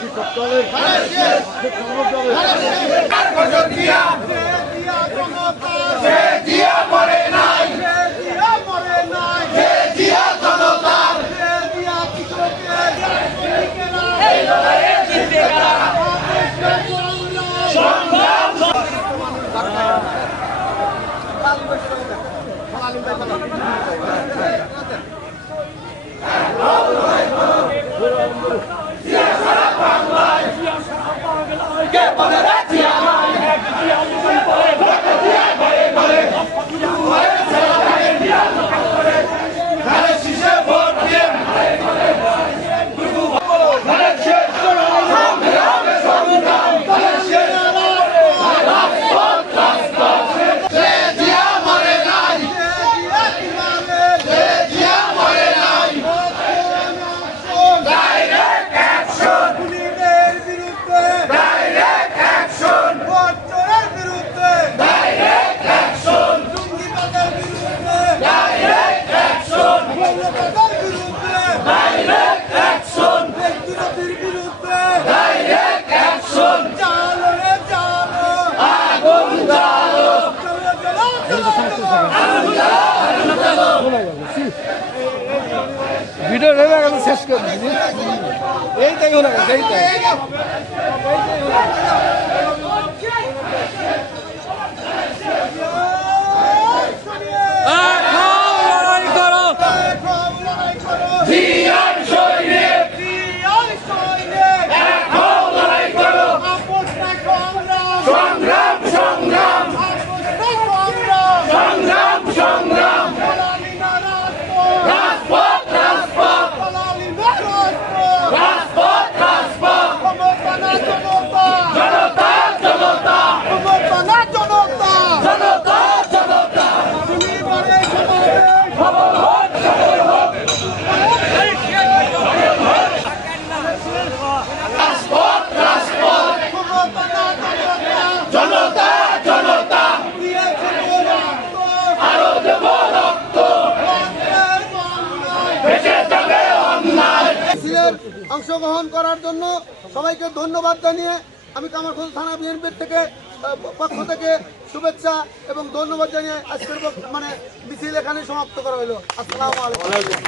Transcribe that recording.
শিক্ষক দলের শিক্ষক দলের Get on the right! Video नगर सेस गर्नु यही भिड र यही त আমাদের অংশগ্রহণ করার জন্য সবাইকে ধন্যবাদ জানিয়ে আমি কামারখোল থানা বিএনপির থেকে পক্ষ থেকে শুভেচ্ছা এবং ধন্যবাদ জানিয়ে আজকের মানে মিছিল এখানে সমাপ্ত করা হলো। আসসালামু আলাইকুম।